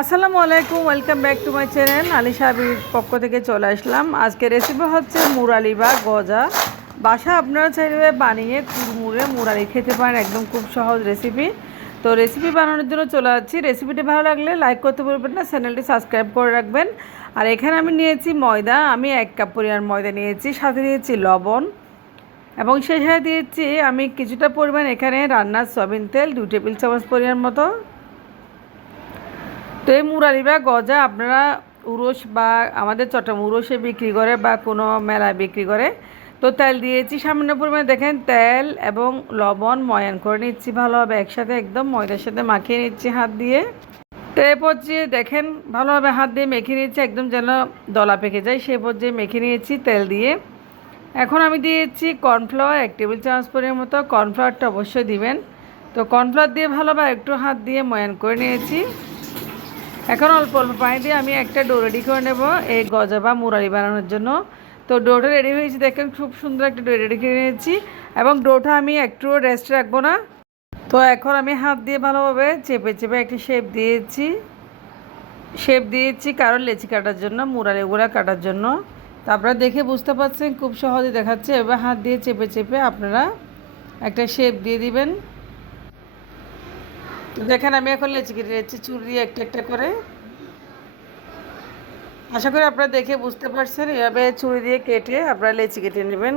আসসালামু আলাইকুম, welcome back to my channel. Alisha Abir পক্ষ থেকে চলে আসলাম। আজকে রেসিপি হচ্ছে মুরালি বা গজা। বাসা আপনারা চাইলে বানিয়ে কুড়মুড়ে মুরালি খেতে পারেন, একদম খুব সহজ রেসিপি তো রেসিপি বানানোর জন্য চলে যাচ্ছি রেসিপিটি ভালো লাগলে লাইক করতে বলবেন না, চ্যানেলটি সাবস্ক্রাইব করে রাখবেন। আর এখানে আমি নিয়েছি ময়দা। আমি এক কাপ পরিমাণ ময়দা নিয়েছি, সাথে নিয়েছি লবণ। এবং সাথে দিয়েছি আমি কিছুটা পরিমাণ এখানে রান্নার সয়াবিন তেল দু টেবিল চামচ পরিমাণ মতো তো এই মুরারি বা গজা আপনারা উরস বা আমাদের চট্টগ্রাম উরসে বিক্রি করে বা কোনো মেলায় বিক্রি করে। তো তেল দিয়েছি, সামান্য পরিমাণে দেখেন তেল এবং লবণ, ময়ান করে নিচ্ছি ভালোভাবে একসাথে একদম, ময়দার সাথে মাখিয়ে নিচ্ছি হাত দিয়ে। তো এ পর্যায়ে দেখেন ভালোভাবে হাত দিয়ে মেখে নিচ্ছি, একদম যেন দলা পেকে যায়, সে পর্যায়ে মেখে নিয়েছি তেল দিয়ে। এখন আমি দিয়েছি কর্নফ্লাওয়ার, এক টেবিল চামচ পরিমাণ মতো কর্নফ্লাওয়ারটা অবশ্যই দিবেন। তো কর্নফ্লাওয়ার দিয়ে ভালোভাবে একটু হাত দিয়ে ময়ান করে নিয়েছি। এখন অল্প অল্প পানি দিয়ে আমি একটা ডো রেডি করে নেব এই গজা বা মুরালি বানানোর জন্য। তো ডোটা রেডি হয়েছে, দেখেন খুব সুন্দর একটা ডো রেডি করে নিয়েছি এবং ডোটা আমি একটু রেস্ট রাখব না। তো এখন আমি হাত দিয়ে ভালোভাবে চেপে চেপে একটি শেপ দিয়েছি। শেপ দিয়েছি কারণ লেচি কাটার জন্য মুরালিগুলা কাটার জন্য। তো আপনারা দেখে বুঝতে পারছেন, খুব সহজে দেখাচ্ছে। এবার হাত দিয়ে চেপে চেপে আপনারা একটা শেপ দিয়ে দিবেন। দেখেন, আমি এখন লেচি কেটে নিচ্ছি দিয়ে একটা একটা করে। আশা করি আপনারা দেখে বুঝতে পারছেন, এভাবে ছুরি দিয়ে কেটে আপনারা লেচি কেটে নেবেন।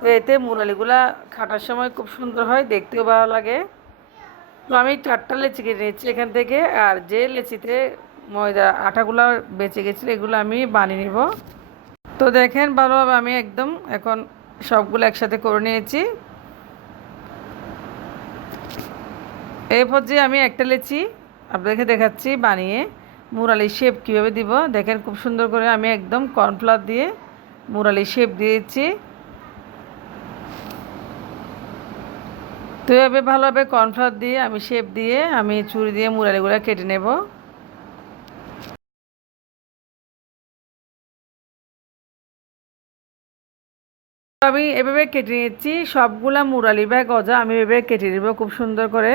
তো এতে মুরালিগুলা খাটার সময় খুব সুন্দর হয়, দেখতেও ভালো লাগে। তো আমি চারটা লেচি কেটে নিচ্ছি এখান থেকে, আর যে লেচিতে ময়দা, আটাগুলো বেঁচে গেছিল, এগুলো আমি বানিয়ে নিব। তো দেখেন, ভালোভাবে আমি একদম এখন সবগুলো একসাথে করে নিয়েছি। এই পর্যায়ে আমি একটা লেচি আপনাদেরকে দেখাচ্ছি বানিয়ে। মুরালি শেপ কীভাবে দিব? দেখেন খুব সুন্দর করে আমি একদম কর্নফ্লাওয়ার দিয়ে মুরালি শেপ দিয়েছি। তো এভাবে ভালোভাবে কর্নফ্লাওয়ার দিয়ে আমি শেপ দিয়ে আমি ছুরি দিয়ে মুরালিগুলো কেটে নেব। আমি এভাবে কেটে নিচ্ছি সবগুলা মুরালি বা গজা আমি এভাবে কেটে নেব খুব সুন্দর করে।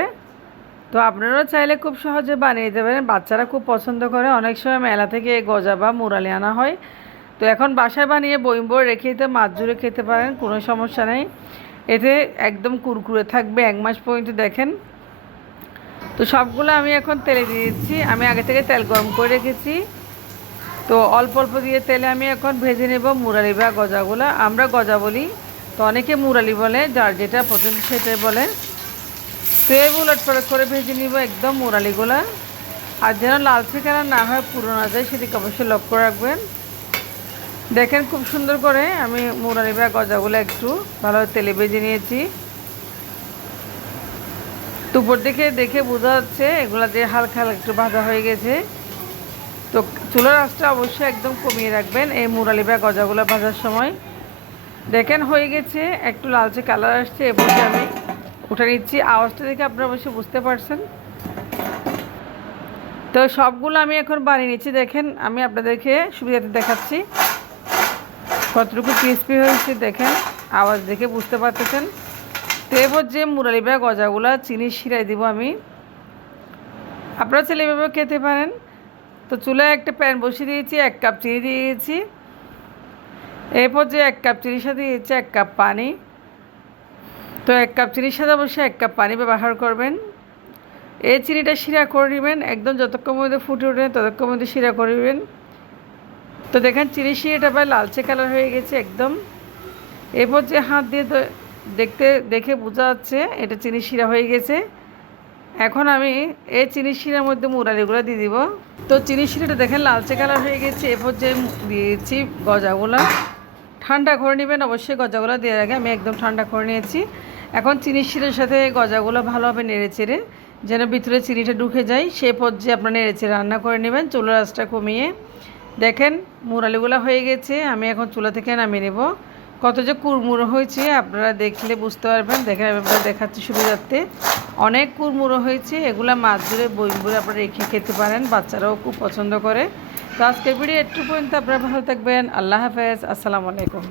তো আপনারাও চাইলে খুব সহজে বানিয়ে দিতে পারেন। বাচ্চারা খুব পছন্দ করে। অনেক সময় মেলা থেকে গজা বা মুরালি আনা হয়। তো এখন বাসায় বানিয়ে বইম বই রেখে দিতে, মাছ জুড়ে খেতে পারেন, কোনো সমস্যা নেই। এতে একদম কুরকুরে থাকবে, এক মাস পর্যন্ত দেখেন। তো সবগুলো আমি এখন তেলে দিয়ে দিচ্ছি। আমি আগে থেকে তেল গরম করে রেখেছি। তো অল্প অল্প দিয়ে তেলে আমি এখন ভেজে নেব মুরালি বা গজাগুলো। আমরা গজা বলি, তো অনেকে মুরালি বলে, যার যেটা পছন্দ সেটাই বলে। তো এই উলট পালট করে ভেজে নিব একদম মুরালিগুলা। আর যেন লালচে কালার না হয় পুরো না যায় সেদিকে অবশ্যই লক্ষ্য রাখবেন। দেখেন খুব সুন্দর করে আমি মুরালি বা গজাগুলো একটু ভালোভাবে তেলে ভেজে নিয়েছি। দুপুর দিকে দেখে বোঝা যাচ্ছে এগুলা দিয়ে হালকা হালকা একটু ভাজা হয়ে গেছে। তো চুলার আঁচটা অবশ্যই একদম কমিয়ে রাখবেন এই মুরালি বা গজাগুলো ভাজার সময়। দেখেন হয়ে গেছে, একটু লালচে কালার আসছে এবার আমি উঠে নিচ্ছি আওয়াজটা দেখে আপনারা অবশ্যই বুঝতে পারছেন। তো সবগুলো আমি এখন বানিয়ে নিচ্ছি, দেখেন, আমি আপনাদেরকে সুবিধাতে দেখাচ্ছি। কতটুকু ক্রিসপি হয়েছে, দেখেন, আওয়াজ দেখে বুঝতে পারতেছেন। তো এবার যে মুরালি বা গজাগুলো, চিনি শিরাই দিব আমি। আপনারা ছেলে এভাবে খেতে পারেন। তো চুলায় একটা প্যান বসিয়ে দিয়েছি, এক কাপ চিনি দিয়েছি। এরপর যে এক কাপ চিনির সাথে দিয়েছি, এক কাপ পানি। তো এক কাপ চিনির সাথে অবশ্যই এক কাপ পানি ব্যবহার করবেন। এই চিনিটা শিরা করে নেবেন, একদম যতক্ষণ মধ্যে ফুটে ওঠে ততক্ষণ মধ্যে শিরা করে নেবেন। তো দেখেন চিনি শিরাটা প্রায় লালচে কালার হয়ে গেছে একদম। এরপর যে হাত দিয়ে দেখতে, দেখে বোঝা যাচ্ছে এটা চিনি শিরা হয়ে গেছে। এখন আমি এই চিনি শিরার মধ্যে মুরালিগুলো দিয়ে দিব। তো চিনি শিরাটা দেখেন লালচে কালার হয়ে গেছে, এরপর যে দিয়েছি গজাগুলো। ঠান্ডা করে নেবেন, অবশ্যই গজাগুলো দেওয়ার আগে আমি একদম ঠান্ডা করে নিয়েছি। এখন চিনির শিরের সাথে গজাগুলো ভালোভাবে নেড়ে চেড়ে, যেন ভিতরে চিনিটা ঢুকে যায়, সে পর্যায়ে আপনার নেড়ে চেড়ে রান্না করে নেবেন, চুলার আঁচটা কমিয়ে। দেখেন, মুরালিগুলো হয়ে গেছে, আমি এখন চুলা থেকে নামিয়ে নেব। কত যে কুড়মুড়ো হয়েছে, আপনারা দেখলে বুঝতে পারবেন। দেখেন এভাবে দেখাচ্ছি সুবিধার্থে। অনেক কুড়মুড়ো হয়েছে, এগুলা মাছ ধরে বই আপনারা রেখে খেতে পারেন, বাচ্চারাও খুব পছন্দ করে। তো আজকের ভিডিও একটু পর্যন্ত আপনারা ভালো থাকবেন। আল্লাহ হাফেজ। আসসালামু আলাইকুম।